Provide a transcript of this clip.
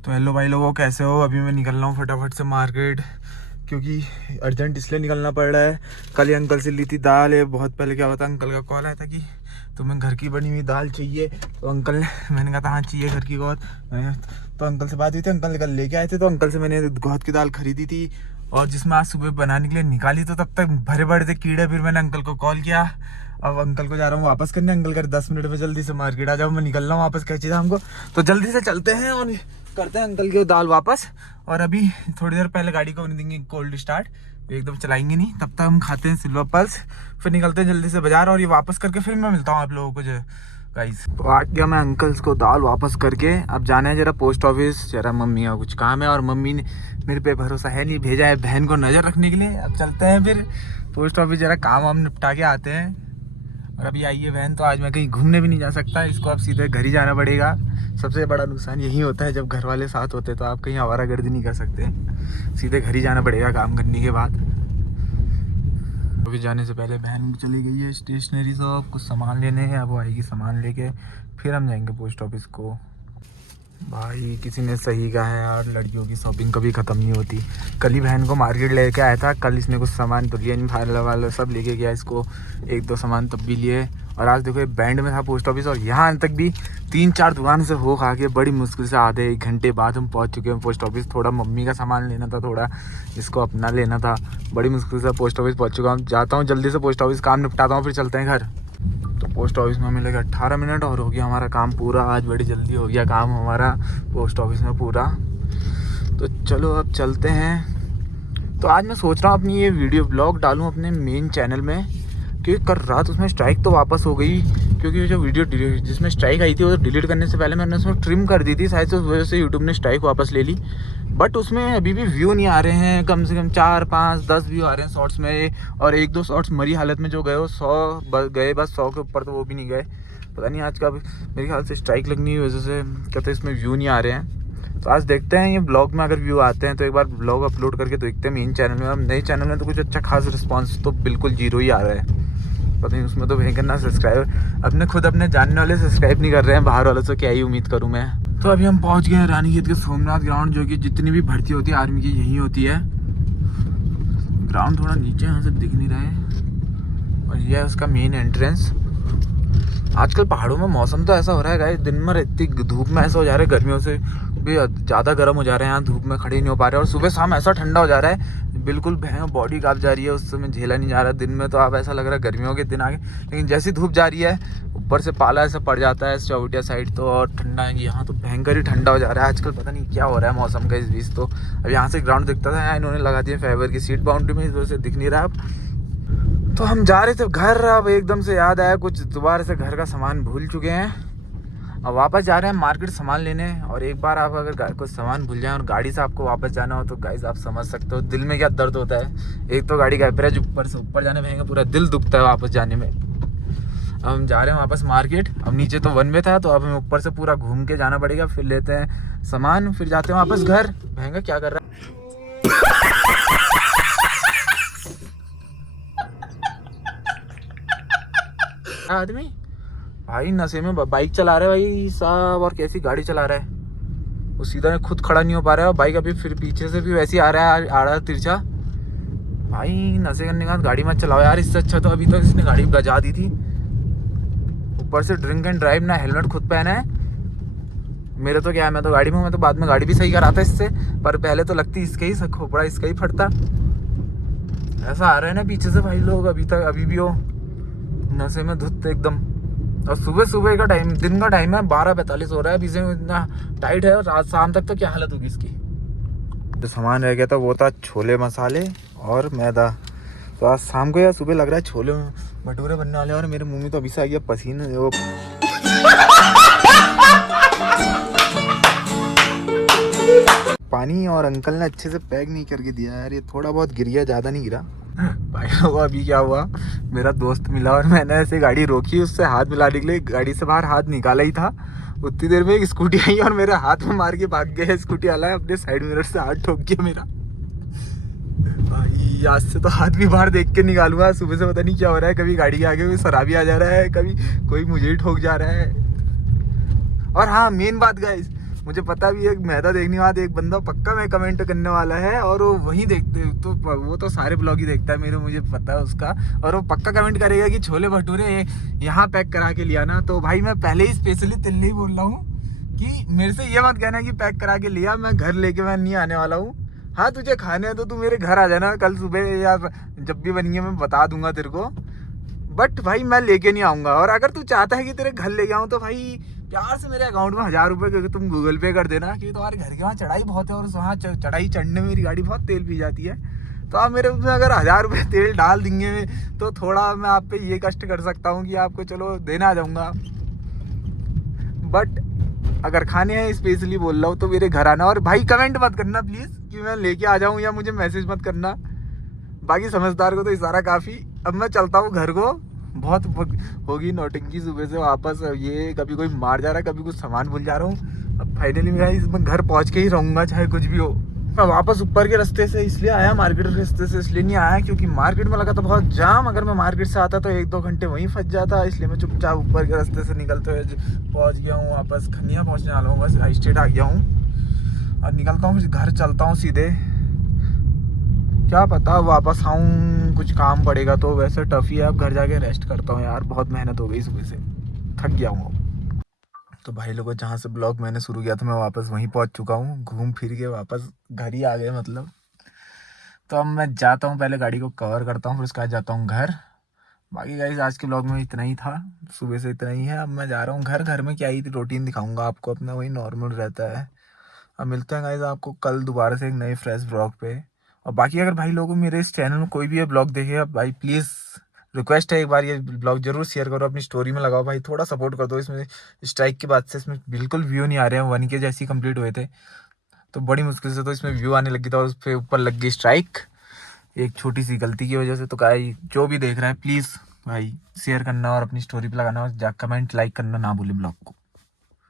तो हेलो भाई लोगों, कैसे हो? अभी मैं निकल रहा हूँ फटाफट से मार्केट, क्योंकि अर्जेंट इसलिए निकलना पड़ रहा है। कल ही अंकल से ली थी दाल। ये बहुत पहले क्या होता है, अंकल का कॉल आया था कि तुम्हें घर की बनी हुई दाल चाहिए। तो अंकल ने, मैंने कहा था हाँ चाहिए घर की गौत। तो अंकल से बात हुई थी, अंकल कल लेके आए थे। तो अंकल से मैंने गौत की दाल खरीदी थी और जिसमें आज सुबह बनाने के लिए निकाली। तो तब तक भरे भरे थे कीड़े। फिर मैंने अंकल को कॉल किया। अब अंकल को जा रहा हूँ वापस करने। अंकल कर 10 मिनट में जल्दी से मार्केट आ जाओ, मैं निकल रहा हूँ वापस। क्या चाहिए था हमको, तो जल्दी से चलते हैं और करते हैं अंकल की दाल वापस। और अभी थोड़ी देर पहले गाड़ी को नहीं देंगे कोल्ड स्टार्ट, एकदम चलाएंगे नहीं। तब तक हम खाते हैं सिल्वर पल्स, फिर निकलते हैं जल्दी से बाजार और ये वापस करके फिर मैं मिलता हूँ आप लोगों को जो गाइस। तो आ गया मैं अंकल्स को दाल वापस करके। अब जाना है जरा पोस्ट ऑफिस, जरा मम्मी का कुछ काम है और मम्मी ने मेरे पे भरोसा है नहीं, भेजा है बहन को नज़र रखने के लिए। अब चलते हैं फिर पोस्ट ऑफिस, जरा काम वाम निपटा के आते हैं। और अभी आई है बहन, तो आज मैं कहीं घूमने भी नहीं जा सकता, इसको अब सीधे घर ही जाना पड़ेगा। सबसे बड़ा नुकसान यही होता है जब घर वाले साथ होते तो आप कहीं आवारागर्दी नहीं कर सकते, सीधे घर ही जाना पड़ेगा काम करने के बाद। अभी जाने से पहले बहन चली गई है स्टेशनरी शॉप, कुछ सामान लेने हैं। अब वो आएगी सामान लेके, फिर हम जाएंगे पोस्ट ऑफिस को। भाई किसी ने सही कहा है यार, लड़कियों की शॉपिंग कभी ख़त्म नहीं होती। कल ही बहन को मार्केट लेके आया था, कल इसने कुछ सामान तो लिया नहीं, फार्ला वाला सब लेके गया इसको, एक दो सामान तब भी लिए। और आज देखो ये बैंड में था पोस्ट ऑफिस और यहाँ तक भी 3-4 दुकान से हो खा के बड़ी मुश्किल से आधे 1 घंटे बाद हम पहुँच चुके हैं पोस्ट ऑफिस। थोड़ा मम्मी का सामान लेना था, थोड़ा इसको अपना लेना था, बड़ी मुश्किल से पोस्ट ऑफिस पहुँच चुका हूँ। जाता हूँ जल्दी से पोस्ट ऑफिस, काम निपटाता हूँ, फिर चलते हैं घर। तो पोस्ट ऑफिस में हमें लगे 18 मिनट और हो गया हमारा काम पूरा। आज बड़ी जल्दी हो गया काम हमारा पोस्ट ऑफिस में पूरा। तो चलो अब चलते हैं। तो आज मैं सोच रहा हूँ अपनी ये वीडियो ब्लॉग डालूँ अपने मेन चैनल में, क्योंकि कल रात उसमें स्ट्राइक तो वापस हो गई। क्योंकि जो वीडियो जिसमें स्ट्राइक आई थी वो डिलीट करने से पहले मैंने उसमें ट्रिम कर दी थी, शायद से उस वजह से यूट्यूब ने स्ट्राइक वापस ले ली। बट उसमें अभी भी व्यू नहीं आ रहे हैं, कम से कम 4, 5, 10 व्यू आ रहे हैं शॉर्ट्स में। और 1-2 शॉर्ट्स मरी हालत में जो गए वो 100 गए, बस 100 के ऊपर तो वो भी नहीं गए। पता नहीं आज का मेरे ख्याल से स्ट्राइक लगने की वजह से कहते इसमें व्यू नहीं आ रहे हैं। तो आज देखते हैं ये ब्लॉग में अगर व्यू आते हैं तो एक बार ब्लॉग अपलोड करके देखते हैं मेन चैनल में। अब नए चैनल में तो कुछ अच्छा खास रिस्पॉन्स तो बिल्कुल 0 ही आ रहा है। पता नहीं उसमें तो भयंकर ना सब्सक्राइब अपने खुद अपने जानने वाले सब्सक्राइब नहीं कर रहे हैं, बाहर वालों से क्या ही उम्मीद करूं मैं। तो अभी हम पहुंच गए हैं रानीखेत के सोमनाथ ग्राउंड, जो कि जितनी भी भर्ती होती है आर्मी की यहीं होती है। ग्राउंड थोड़ा नीचे यहाँ से दिख नहीं रहा है और यह है उसका मेन एंट्रेंस। आजकल पहाड़ों में मौसम तो ऐसा हो रहा है गाइस, दिन में इतनी धूप में ऐसा हो जा रहा है, गर्मियों से भी ज़्यादा गर्म हो जा रहे हैं। यहाँ धूप में खड़े नहीं हो पा रहे और सुबह शाम ऐसा ठंडा हो जा रहा है, बिल्कुल बॉडी काँप जा रही है, उस समय झेला नहीं जा रहा। दिन में तो आप ऐसा लग रहा है गर्मियों के दिन आगे, लेकिन जैसी धूप जा रही है ऊपर से पाला ऐसा पड़ जाता है चौटिया साइड तो और ठंडा है। यहाँ तो भयंकर ही ठंडा हो जा रहा है आजकल, पता नहीं क्या हो रहा है मौसम का इस बीच। तो अब यहाँ से ग्राउंड दिखता था, यहाँ इन्होंने लगा दिया फाइबर की सीट बाउंड्री में, इस वजह से दिख नहीं रहा अब। तो हम जा रहे थे घर, अब एकदम से याद आया कुछ दोबारा से घर का सामान भूल चुके हैं। अब वापस जा रहे हैं मार्केट सामान लेने। और एक बार आप अगर कुछ सामान भूल जाएं और गाड़ी से आपको वापस जाना हो तो गाइस आप समझ सकते हो दिल में क्या दर्द होता है। एक तो गाड़ी का एवरेज ऊपर से ऊपर जाने में पूरा दिल दुखता है वापस जाने में। अब हम जा रहे हैं वापस मार्केट। अब नीचे तो 1 वे था, तो अब हमें ऊपर से पूरा घूम के जाना पड़ेगा, फिर लेते हैं सामान, फिर जाते हैं वापस घर। महंगा क्या कर रहा है आदमी भाई, नशे में बाइक चला रहा है भाई साहब, और कैसी गाड़ी चला रहा है। वो सीधा खुद खड़ा नहीं हो पा रहा है, बाइक अभी फिर पीछे से भी वैसे ही आ रहा है, आड़ा तिरछा। भाई नशे करने के बाद गाड़ी मत चलाओ यार, इससे अच्छा तो अभी तक इसने गाड़ी बजा दी थी। ऊपर से ड्रिंक एंड ड्राइव, ना हेलमेट खुद पहना है। मेरे तो क्या है, मैं तो गाड़ी में, मैं तो बाद में गाड़ी भी सही कराता इससे, पर पहले तो लगती इसका ही खोपड़ा इसका ही फटता। ऐसा आ रहा है ना पीछे से भाई लोग, अभी तक अभी भी हो नशे में धुत एकदम। और सुबह सुबह का टाइम, दिन का टाइम है, 12:45 हो रहा है, अभी से इतना टाइट है और रात शाम तक तो क्या हालत होगी इसकी। जो सामान रह गया था वो था छोले मसाले और मैदा। तो आज शाम को या सुबह लग रहा है छोले भटूरे बनने वाले, और मेरे मुंह में तो अभी से आ गया पसीना। वो पानी और अंकल ने अच्छे से पैक नहीं करके दिया यार, ये थोड़ा बहुत गिर गया, ज़्यादा नहीं गिरा। भाई लोगों अभी क्या हुआ, मेरा दोस्त मिला और मैंने ऐसे गाड़ी रोकी, उससे हाथ मिलाने के लिए गाड़ी से बाहर हाथ निकाला ही था। उतनी देर में एक स्कूटी आई और मेरे हाथ में मार के भाग गया स्कूटी वाला, अपने साइड मिरर से हाथ ठोक गया मेरा। भाई आज से तो हाथ भी बाहर देख के निकालूंगा, सुबह से पता नहीं क्या हो रहा है, कभी गाड़ी के आगे शराबी आ जा रहा है, कभी कोई मुझे ही ठोक जा रहा है। और हाँ मेन बात गाइस, मुझे पता भी है मैदा देखने के बाद एक बंदा पक्का मैं कमेंट करने वाला है, और वो वही देखते तो वो तो सारे ब्लॉग ही देखता है मेरे, मुझे पता है उसका, और वो पक्का कमेंट करेगा कि छोले भटूरे यहाँ पैक करा के लिया ना। तो भाई मैं पहले ही स्पेशली तेल ही बोल रहा हूँ कि मेरे से ये मत कहना कि पैक करा के लिया, मैं घर लेके मैं नहीं आने वाला हूँ। हाँ तुझे खाने हैं तो तू मेरे घर आ जाना कल सुबह, या जब भी बनेंगे मैं बता दूंगा तेरे को, बट भाई मैं लेके नहीं आऊँगा। और अगर तू चाहता है कि तेरे घर लेके आऊँ तो भाई प्यार से मेरे अकाउंट में 1000 रुपये तुम गूगल पे कर देना, क्योंकि तुम्हारे घर के वहाँ चढ़ाई बहुत है और वहाँ चढ़ाई चढ़ने में मेरी गाड़ी बहुत तेल पी जाती है। तो आप मेरे उसमें अगर 1000 रुपये तेल डाल देंगे तो थोड़ा मैं आप पे ये कष्ट कर सकता हूँ कि आपको चलो देना आ जाऊँगा। बट अगर खाने हैं स्पेशली बोल रहा हूँ तो मेरे घर आना, और भाई कमेंट मत करना प्लीज़ कि मैं लेके आ जाऊँ, या मुझे मैसेज मत करना। बाकी समझदार को तो इशारा काफ़ी। अब मैं चलता हूँ घर को, बहुत होगी नौटंकी सुबह से वापस, ये कभी कोई मार जा रहा है, कभी कुछ सामान भूल जा रहा हूँ। अब फाइनली मैं घर पहुँच के ही रहूँगा चाहे कुछ भी हो। मैं वापस ऊपर के रास्ते से इसलिए आया, मार्केट के रास्ते से इसलिए नहीं आया क्योंकि मार्केट में लगा था बहुत जाम। अगर मैं मार्केट से आता तो 1-2 घंटे वहीं फंस जाता, इसलिए मैं चुपचाप ऊपर के रास्ते से निकलते हुए पहुँच गया हूँ वापस। खनिया पहुँचने वाला हूँ, बस स्टेट आ गया हूँ और निकलता हूँ, फिर घर चलता हूँ सीधे। क्या पता वापस आऊँ कुछ काम पड़ेगा तो, वैसे टफ ही है। अब घर जाके रेस्ट करता हूँ यार, बहुत मेहनत हो गई सुबह से, थक गया हूँ। तो भाई लोगों जहाँ से ब्लॉग मैंने शुरू किया था मैं वापस वहीं पहुँच चुका हूँ, घूम फिर के वापस घर ही आ गए मतलब। तो अब मैं जाता हूँ, पहले गाड़ी को कवर करता हूँ, फिर उसके बाद जाता हूँ घर। बाकी गाइस आज के ब्लॉग में इतना ही था, सुबह से इतना ही है। अब मैं जा रहा हूँ घर। घर में क्या ही रूटीन दिखाऊंगा आपको, अपना वही नॉर्मल रहता है। अब मिलते हैं गाइस आपको कल दोबारा से एक नए फ्रेश ब्लॉग पे। और बाकी अगर भाई लोगों मेरे इस चैनल में कोई भी ये ब्लॉग देखे, अब भाई प्लीज़ रिक्वेस्ट है एक बार ये ब्लॉग जरूर शेयर करो, अपनी स्टोरी में लगाओ भाई, थोड़ा सपोर्ट कर दो। इसमें स्ट्राइक के बाद से इसमें बिल्कुल व्यू नहीं आ रहे हैं, 1K जैसे कंप्लीट हुए थे तो बड़ी मुश्किल से तो इसमें व्यू आने लगी था, और उस पर ऊपर लग गई स्ट्राइक एक छोटी सी गलती की वजह से। तो भाई जो भी देख रहा है प्लीज़ भाई शेयर करना और अपनी स्टोरी पे लगाना, और कमेंट लाइक करना ना भूले ब्लॉग को।